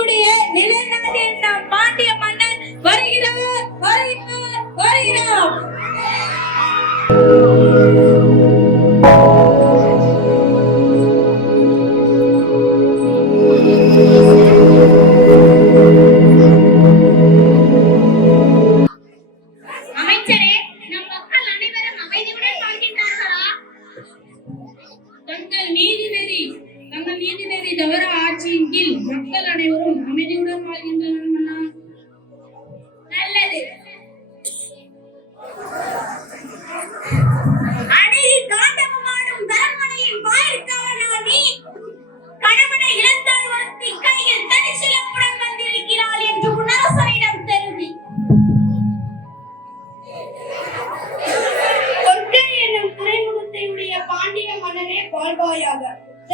நம்முடைய நிலை அரசின் கீழ் மக்கள் அனைவரும் அமைதியுடன்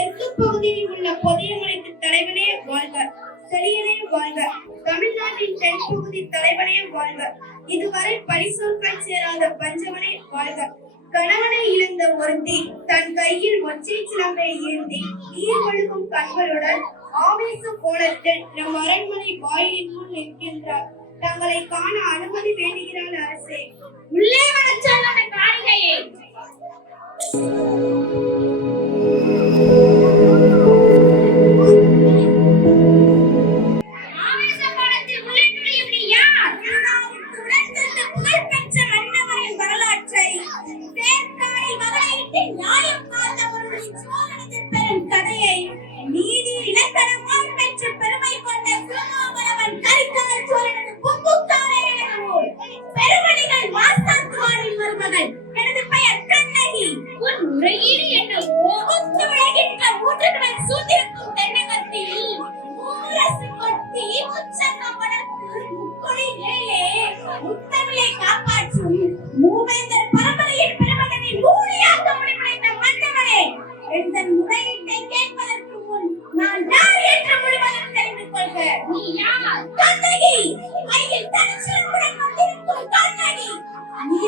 தெற்கு பகுதியில் உள்ள பொதியமலைக்கு தலைவனே வாழ்க. செழியனே வாழ்க. தமிழ்நாட்டின் தென்பகுதி தலைவனே வாழ்க. இதுவரை பரிசொற்கள் சேராத பஞ்சவனே வாழ்க. கணவனை இழந்த ஒருத்தி தன் கையில் ஒற்றை சிலம்பை ஏந்தி நீர் ஒழுகும் கண்களுடன் ஆவேச கோலத்தில் நம் அரண்மனை வாயிலுக்குள் நிற்கின்றார். தங்களை காண அனுமதி வேண்டுகிறான் அரசே. உள்ளே வரச் சொன்ன காரிகையே.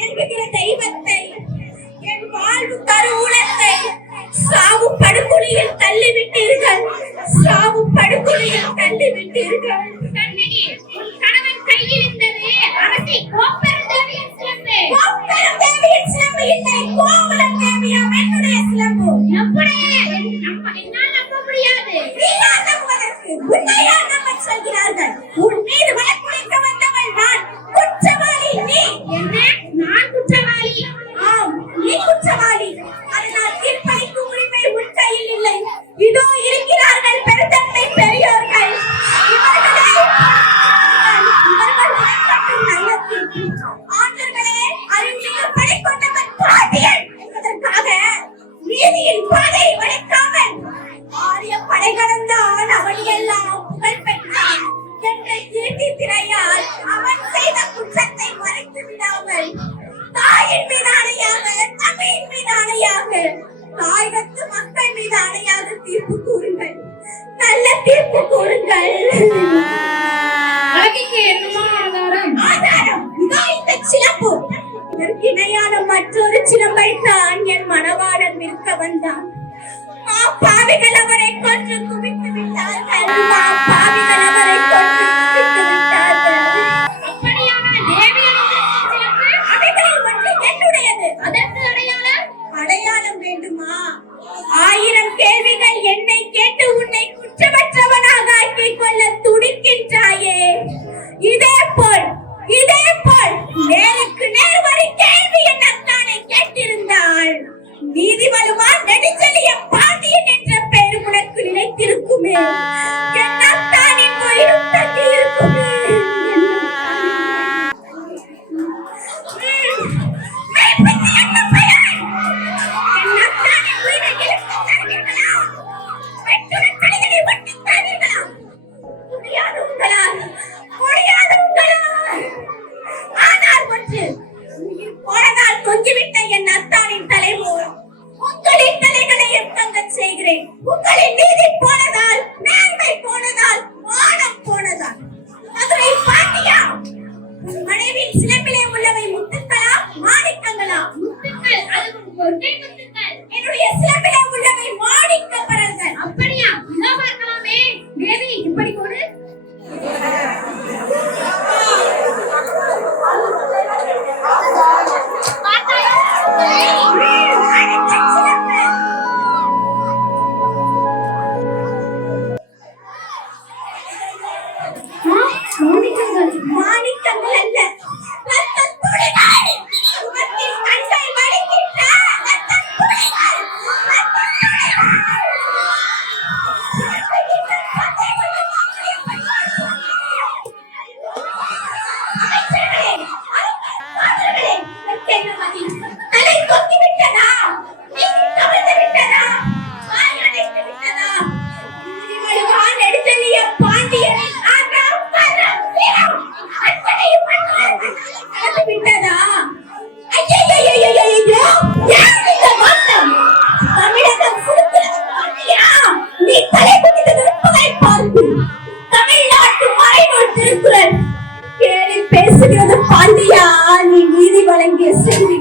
ఆయన விட்டு உயிர் போனதால் தொங்கிவிட்ட என் அத்தானின் தலைமோரம். உங்களின் தலைகளை எத்தங்கச் செய்கிறேன். உங்களின் நீதி போனதால் நேர்மை போனதால் வானம் போனதால். மதுரை பாண்டியா உன் மனைவியின் சிலம்பிலே உள்ளவை முத்துக்களா மாணிக்கங்களா முத்துக்கள் அது பேசுகிறது பாண்டியா நீ நீதி வழங்கிய செய்தி